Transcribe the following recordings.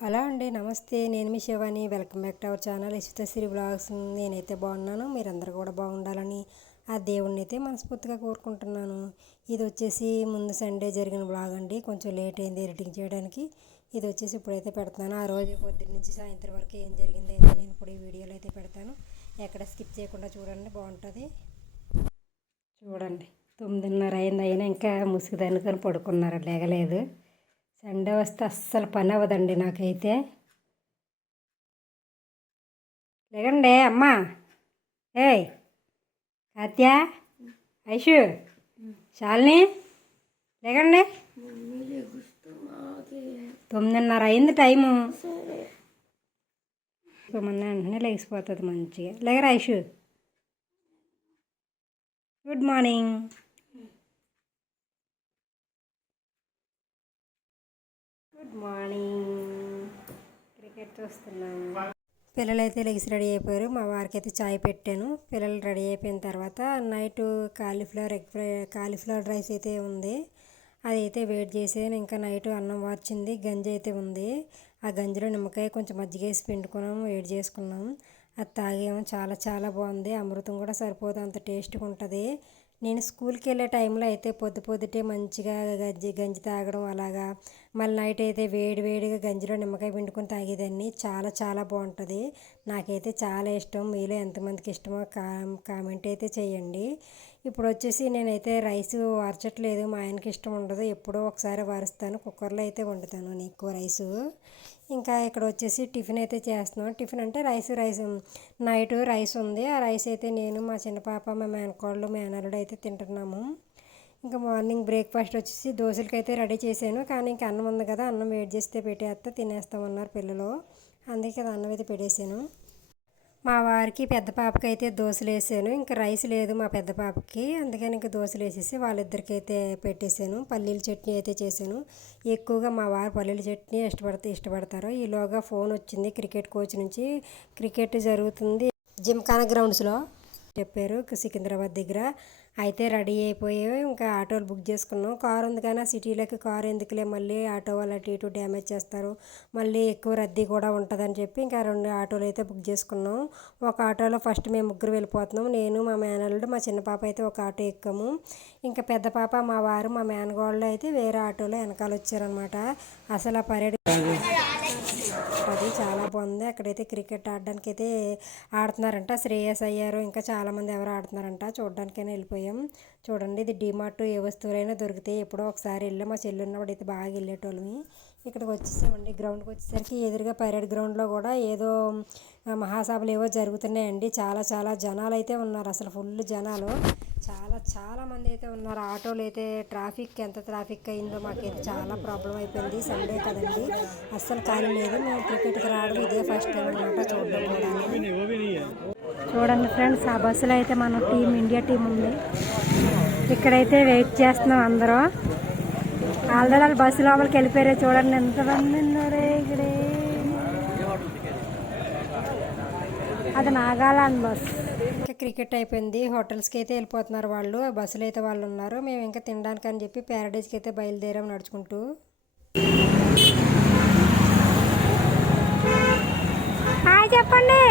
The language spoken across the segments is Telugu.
హలో అండి. నమస్తే నేను మీ Shivani. Welcome back to our channel Ishtashri blogs. నేనైతే బాగున్నాను. మీరందరూ కూడా బాగుండాలని ఆ దేవుణ్ణి అయితే మనస్ఫూర్తిగా కోరుకుంటున్నాను. ఇది వచ్చేసి ముందు సండే జరిగిన బ్లాగ్ అండి. కొంచెం లేట్ అయింది ఎడిటింగ్ చేయడానికి. ఇది వచ్చేసి ఇప్పుడైతే పెడతాను ఆ రోజు పొద్దున్న నుంచి సాయంత్రం వరకు ఏం జరిగింది అయితే నేను ఇప్పుడు ఈ వీడియోలో అయితే పెడతాను. ఎక్కడ స్కిప్ చేయకుండా చూడండి బాగుంటుంది. చూడండి తొమ్మిదిన్నర అయింది అయినా ఇంకా ముసుగు కానీ పడుకున్నారు లేగలేదు. సండే వస్తే అస్సలు పని అవ్వదండి నాకైతే. లేకండి అమ్మా. ఏయ్ కాత్య ఐషు శాలిని లేకండి తొమ్మిదిన్నర అయింది టైము. మొన్న వెంటనే లేచిపోతుంది మంచిగా. లేకరా Aishu. Good morning. Good morning cricket చూస్తున్నాను. పిల్లలైతే లెగిసి రెడీ అయిపోయారు. మా వారికి అయితే చాయ్ పెట్టాను. పిల్లలు రెడీ అయిపోయిన తర్వాత night cauliflower egg fry cauliflower rice అయితే ఉంది. అది అయితే వెయిట్ చేసాను ఇంకా నైట్ అన్నం వార్చింది. గంజి అయితే ఉంది. ఆ గంజిలో నిమ్మకాయ కొంచెం మజ్జిగ వేసి పిండుకున్నాము వేడి చేసుకున్నాం. అది తాగాము. చాలా చాలా బాగుంది. అమృతం కూడా సరిపోదు. అంత టేస్ట్గా ఉంటుంది. నేను స్కూల్కి వెళ్ళే టైంలో అయితే పొద్దు పొద్దుటే మంచిగా గంజి గంజి తాగడం అలాగా మళ్ళీ నైట్ అయితే వేడి వేడిగా గంజిలో నిమ్మకాయ పిండుకొని తాగేదాన్ని. చాలా చాలా బాగుంటుంది. నాకైతే చాలా ఇష్టం. మీలో ఎంతమందికి ఇష్టమో కా కామెంట్ అయితే చేయండి. ఇప్పుడు వచ్చేసి నేనైతే రైస్ వార్చట్లేదు. మా ఆయనకి ఇష్టం ఉండదు. ఎప్పుడో ఒకసారి వారుస్తాను. కుక్కర్లో అయితే వండుతాను నేను ఎక్కువ రైసు. ఇంకా ఇక్కడ వచ్చేసి టిఫిన్ అయితే చేస్తున్నాం. టిఫిన్ అంటే రైస్ రైస్. నైట్ రైస్ ఉంది. ఆ రైస్ అయితే నేను మా చిన్న పాప మా మేనకోళ్ళు మేనల్లుడు అయితే తింటున్నాము. ఇంకా మార్నింగ్ బ్రేక్ఫాస్ట్ వచ్చేసి దోశలకి అయితే రెడీ చేశాను. కానీ ఇంకా అన్నం ఉంది కదా అన్నం వేడి చేస్తే పెట్టేస్తే తినేస్తామన్నారు పిల్లలు. అందుకే అది అన్నం అయితే పెట్టేశాను. మా వారికి పెద్ద పాపకి అయితే దోశలు వేసాను. ఇంకా రైస్ లేదు మా పెద్ద పాపకి. అందుకని ఇంకా దోశలు వేసేసి వాళ్ళిద్దరికి అయితే పెట్టేశాను. పల్లీల చట్నీ అయితే చేశాను. ఎక్కువగా మా వారు పల్లీల చట్నీ ఇష్టపడితే ఇష్టపడతారు. ఈలోగా ఫోన్ వచ్చింది క్రికెట్ కోచ్ నుంచి. క్రికెట్ జరుగుతుంది జిమ్ఖానా గ్రౌండ్స్లో చెప్పారు సికింద్రాబాద్ దగ్గర. అయితే రెడీ అయిపోయి ఇంకా ఆటోలు బుక్ చేసుకున్నాం. కారు ఉంది కానీ సిటీలోకి కారు ఎందుకులే? మళ్ళీ ఆటో వాళ్ళు అటు ఇటు డ్యామేజ్ చేస్తారు. మళ్ళీ ఎక్కువ రద్దీ కూడా ఉంటుందని చెప్పి ఇంకా రెండు ఆటోలు అయితే బుక్ చేసుకున్నాం. ఒక ఆటోలో ఫస్ట్ మేము ముగ్గురు వెళ్ళిపోతున్నాం. నేను మా మేనల్లుడు మా చిన్న పాప అయితే ఒక ఆటో ఎక్కాము. ఇంకా పెద్ద పాప మా వారు మా మేనగోళ్ళు అయితే వేరే ఆటోలో వెనకాల వచ్చారనమాట అసలు ఆ పరేడ్ చాలా బాగుంది. అక్కడైతే క్రికెట్ ఆడడానికి అయితే ఆడుతున్నారంట. శ్రేయస్ అయ్యారు. ఇంకా చాలామంది ఎవరు ఆడుతున్నారంట. చూడడానికైనా వెళ్ళిపోయాం. చూడండి ఇది డిమార్ట్ ఏ వస్తువులైనా దొరికితే ఎప్పుడో ఒకసారి వెళ్ళి మా చెల్లి ఉన్నప్పుడు అయితే బాగా వెళ్ళేటోళ్ళమి. ఇక్కడికి వచ్చేసామండి. గ్రౌండ్కి వచ్చేసరికి ఎదురుగా పైరేడ్ గ్రౌండ్లో కూడా ఏదో మహాసభలు ఏవో జరుగుతున్నాయండి. చాలా చాలా జనాలు అయితే ఉన్నారు. అసలు ఫుల్ జనాలు. చాలా చాలా మంది అయితే ఉన్నారు. ఆటోలు అయితే ట్రాఫిక్ ఎంత ట్రాఫిక్ అయిందో మాకైతే చాలా ప్రాబ్లం అయిపోయింది. సండే కదండి. అస్సలు ఖాళీ లేదు. మేము క్రికెట్కి రావడం ఇదే ఫస్ట్ టైం అనమాట చూడడం చూడండి ఫ్రెండ్స్ ఆ బస్సులో అయితే మన టీం ఇండియా టీం ఉంది. ఇక్కడైతే వెయిట్ చేస్తున్నాం అందరూ. ఆల్రెడీ బస్సు లోపలికి వెళ్ళిపోయారే చూడండి. ఎంతమంది ఉన్నారే ఇక్కడే? అది నాగాలాండ్ బస్సు క్రికెట్ అయిపోయింది. హోటల్స్కి అయితే వెళ్ళిపోతున్నారు వాళ్ళు. బస్సులు అయితే వాళ్ళు ఉన్నారు. మేము ఇంకా తినడానికి అని చెప్పి ప్యారడైజ్కి అయితే బయలుదేరాం నడుచుకుంటూ. హాయ్ చెప్పండి.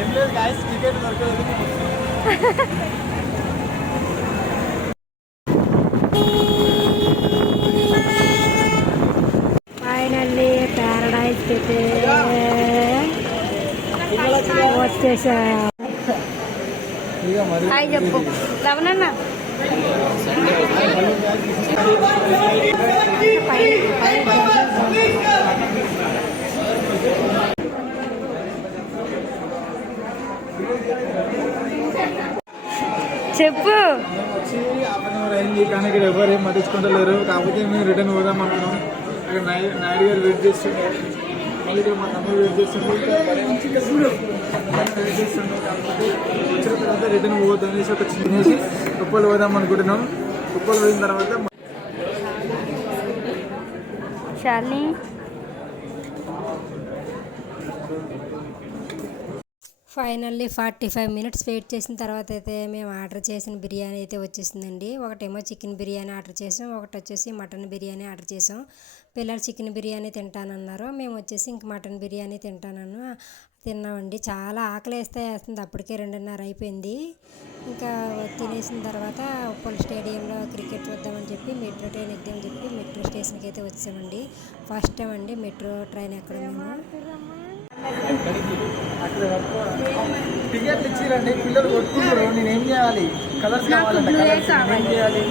ఏం లేదు క్రికెట్ దొరకలేదు ఫైనల్లీ ప్యారడైజ్కి అయితే వచ్చేసా హాయ్ చెప్పు. లవనన్నా చెప్పు. అయింది కానీ ఇక్కడ ఎవరు ఏం పట్టించుకుంటలేరు కాకపోతే మేము రిటర్న్ పోదాం అనుకున్నాం. అక్కడ నాయుడు గారు వెయిట్ చేస్తుండే. మా తమ్ముడు వెయిట్ వెయిట్ తర్వాత రిటర్న్ పోవద్దు అనేసి ఒక చిన్నేసి కుప్పలు పోదాం అనుకుంటున్నాం కుప్పలు పోయిన తర్వాత Shalini finally forty five minutes wait చేసిన తర్వాత అయితే మేము ఆర్డర్ చేసిన బిర్యానీ అయితే వచ్చేసిందండి. ఒకటేమో చికెన్ బిర్యానీ ఆర్డర్ చేసాం. ఒకటి వచ్చేసి మటన్ బిర్యానీ ఆర్డర్ చేసాం. పిల్లలు చికెన్ బిర్యానీ తింటానన్నారు. మేము వచ్చేసి ఇంక మటన్ బిర్యానీ తింటానను తిన్నామండి. చాలా ఆకలి వేస్తే వేస్తుంది. అప్పటికే రెండున్నర అయిపోయింది. ఇంకా తినేసిన తర్వాత ఉప్పల్ స్టేడియంలో క్రికెట్ చూద్దామని చెప్పి మెట్రో ట్రైన్ ఎక్దామని చెప్పి మెట్రో స్టేషన్కి అయితే వచ్చామండి. ఫస్ట్ టైం అండి మెట్రో ట్రైన్ ఎక్కడ మేము. అక్కడ టికెట్లు ఇచ్చిరండి. పిల్లలు కొట్టుకుంటారు నేను ఏం చేయాలి? కలర్స్ కావాలంట కలర్స్ ఏం చేయాలి?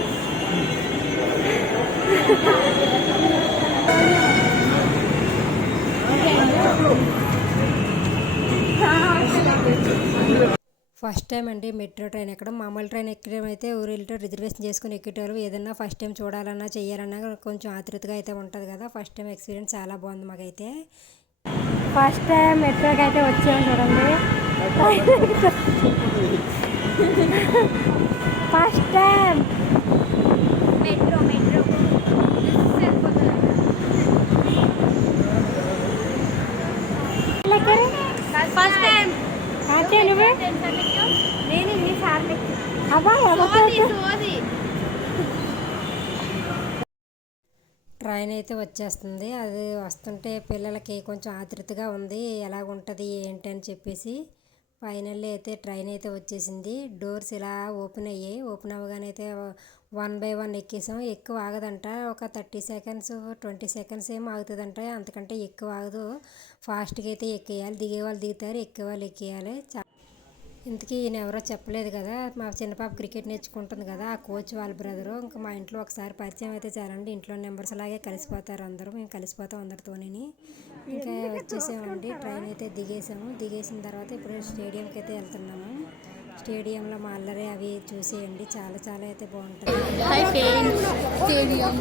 ఫస్ట్ టైం అండి మెట్రో ట్రైన్ ఎక్కడం. మామూలు ట్రైన్ ఎక్కడం అయితే ఊరిలో రిజర్వేషన్ చేసుకుని ఎక్కేటోరు ఏదన్నా ఫస్ట్ టైం చూడాలన్నా చేయాలన్నా కొంచెం ఆతృతగా అయితే ఉంటుంది కదా. ఫస్ట్ టైం ఎక్స్పీరియన్స్ చాలా బాగుంది మాకైతే. ఫస్ట్ టైం మెట్రోకి అయితే వచ్చాము చూడండి. First time metro metro first time అంటే నువ్వు నేను ఇన్నిసార్లు అబ్బా సోది సోది ట్రైన్ అయితే వచ్చేస్తుంది. అది వస్తుంటే పిల్లలకి కొంచెం ఆతృతగా ఉంది. ఎలాగుంటుంది ఏంటి అని చెప్పేసి ఫైనల్లీ అయితే ట్రైన్ అయితే వచ్చేసింది. డోర్స్ ఇలా ఓపెన్ అయ్యాయి. ఓపెన్ అవ్వగానే అయితే వన్ బై వన్ ఎక్కేసాం. ఎక్కువ ఆగదంట. ఒక థర్టీ సెకండ్స్ ట్వంటీ సెకండ్స్ ఏమో ఆగుతుందంట. అంతకంటే ఎక్కువ ఆగదు. ఫాస్ట్గా అయితే ఎక్కేయాలి. దిగేవాళ్ళు దిగుతారు ఎక్కే వాళ్ళు ఎక్కేయాలి ఇంతకీ ఈయన ఎవరో చెప్పలేదు కదా. మా చిన్న పాప క్రికెట్ నేర్చుకుంటుంది కదా. ఆ కోచ్ వాళ్ళ బ్రదరు. ఇంకా మా ఇంట్లో ఒకసారి పరిచయం అయితే చాలండి ఇంట్లో నెంబర్స్ అలాగే కలిసిపోతారు అందరూ. మేము కలిసిపోతాం అందరితోని ఇంకా వచ్చేసామండి. ట్రైన్ అయితే దిగేసాము. దిగేసిన తర్వాత ఇప్పుడు స్టేడియంకి అయితే వెళ్తున్నాము. స్టేడియంలో మా అల్లరి అవి చూసేయండి. చాలా చాలా అయితే బాగుంటుంది హాయ్ ఫ్రెండ్స్ స్టేడియం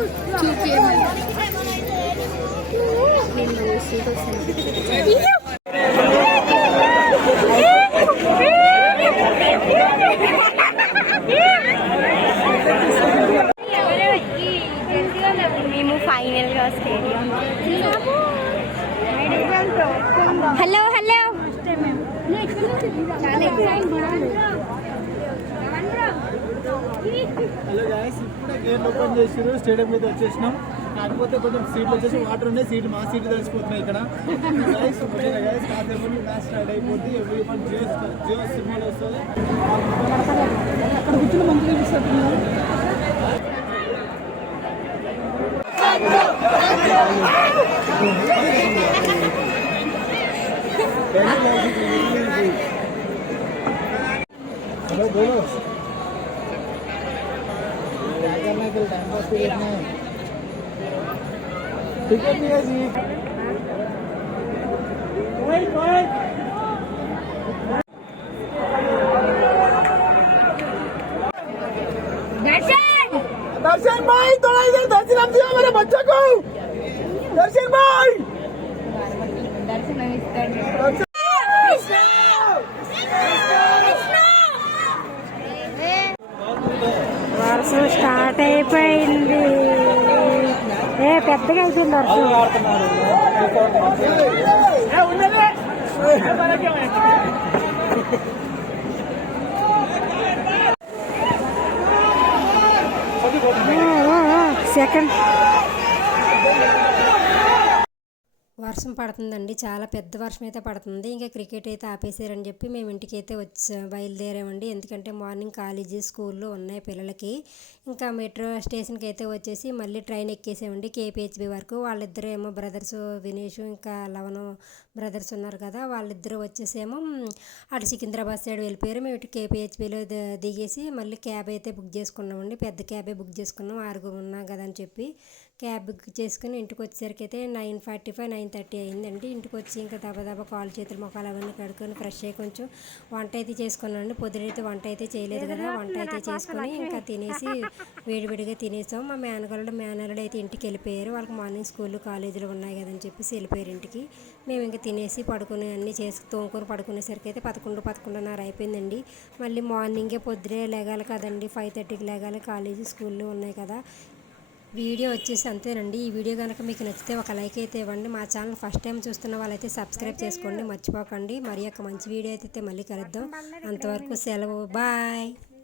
మేము ఫైనల్గా stadium. Hello hello. Hello guys ఇప్పుడే గేట్ ఓపెన్ చేసారు స్టేడియం అయితే వచ్చేసినాం. కాకపోతే కొంచెం సీట్లు వచ్చేసి వాటర్ ఉన్నాయి సీట్లు మా సీట్లు తెలిసిపోతున్నాయి ఇక్కడ. కాసేపు మ్యాచ్ స్టార్ట్ అయిపోద్ది. ఎవ్రీ వన్ జియో జియో సినిమాలు వస్తుంది అక్కడ కూర్చుని మంచిగా টিকিট নিয়েছি ওয়েট ওয়েট दर्शन भाई थोड़ा इधर दर्शन हम दिया हमारे बच्चों को దర్శన్ బాయ్ వర్షం స్టార్ట్ అయిపోయింది. ఏ పెద్దగా అయిపోయింది వర్షం. సెకండ్ వర్షం పడుతుందండి. చాలా పెద్ద వర్షం అయితే పడుతుంది. ఇంకా క్రికెట్ అయితే ఆపేసారని చెప్పి మేము ఇంటికి అయితే వచ్చా బయలుదేరామండి. ఎందుకంటే మార్నింగ్ కాలేజీ స్కూల్లో ఉన్నాయి పిల్లలకి. ఇంకా మెట్రో స్టేషన్కి అయితే వచ్చేసి మళ్ళీ ట్రైన్ ఎక్కేసామండి కేపీహెచ్బి వరకు. వాళ్ళిద్దరూ ఏమో బ్రదర్స్ వినేష్ ఇంకా లవను బ్రదర్స్ ఉన్నారు కదా వాళ్ళిద్దరూ వచ్చేసేమో అటు సికింద్రాబాద్ సైడ్ వెళ్ళిపోయారు. మేము ఇటు కేపీహెచ్బిలో దిగేసి మళ్ళీ క్యాబ్ అయితే బుక్ చేసుకున్నామండి. పెద్ద క్యాబే బుక్ చేసుకున్నాం. ఆరుగురు ఉన్నాం కదా అని చెప్పి క్యాబ్ బుక్ చేసుకుని ఇంటికి వచ్చేసరికి అయితే nine forty five nine thirty అయిందండి. ఇంటికి వచ్చి ఇంకా దబా దబా కాలు చేతులు మొక్కలు అవన్నీ కడుక్కొని ఫ్రెష్ అయ్యి కొంచెం వంట అయితే చేసుకున్నాండి పొద్దునైతే వంట అయితే చేయలేదు కదా వంట అయితే చేసుకొని ఇంకా తినేసి వేడివేడిగా తినేసాం. మా మేనగళ్ళు మేనల్లుడు అయితే ఇంటికి వెళ్ళిపోయారు. వాళ్ళకి మార్నింగ్ స్కూల్ కాలేజీలు ఉన్నాయి కదని చెప్పేసి వెళ్ళిపోయారు ఇంటికి. మేము ఇంకా తినేసి పడుకుని అన్నీ చేసి తోముకొని పడుకునేసరికి అయితే పదకొండు పదకొండున్నర అయిపోయిందండి. మళ్ళీ మార్నింగే పొద్దునే లేగాలి కదండి. ఫైవ్ థర్టీకి లేగాలి. కాలేజీ స్కూల్లో ఉన్నాయి కదా. వీడియో వచ్చేసి అంతేనండి. ఈ వీడియో కనుక మీకు నచ్చితే ఒక లైక్ అయితే ఇవ్వండి. మా ఛానల్ ఫస్ట్ టైం చూస్తున్న వాళ్ళైతే సబ్స్క్రైబ్ చేసుకోండి. మర్చిపోకండి. మరి ఒక మంచి వీడియో అయితే మళ్ళీ కలుద్దాం. అంతవరకు సెలవు. బాయ్.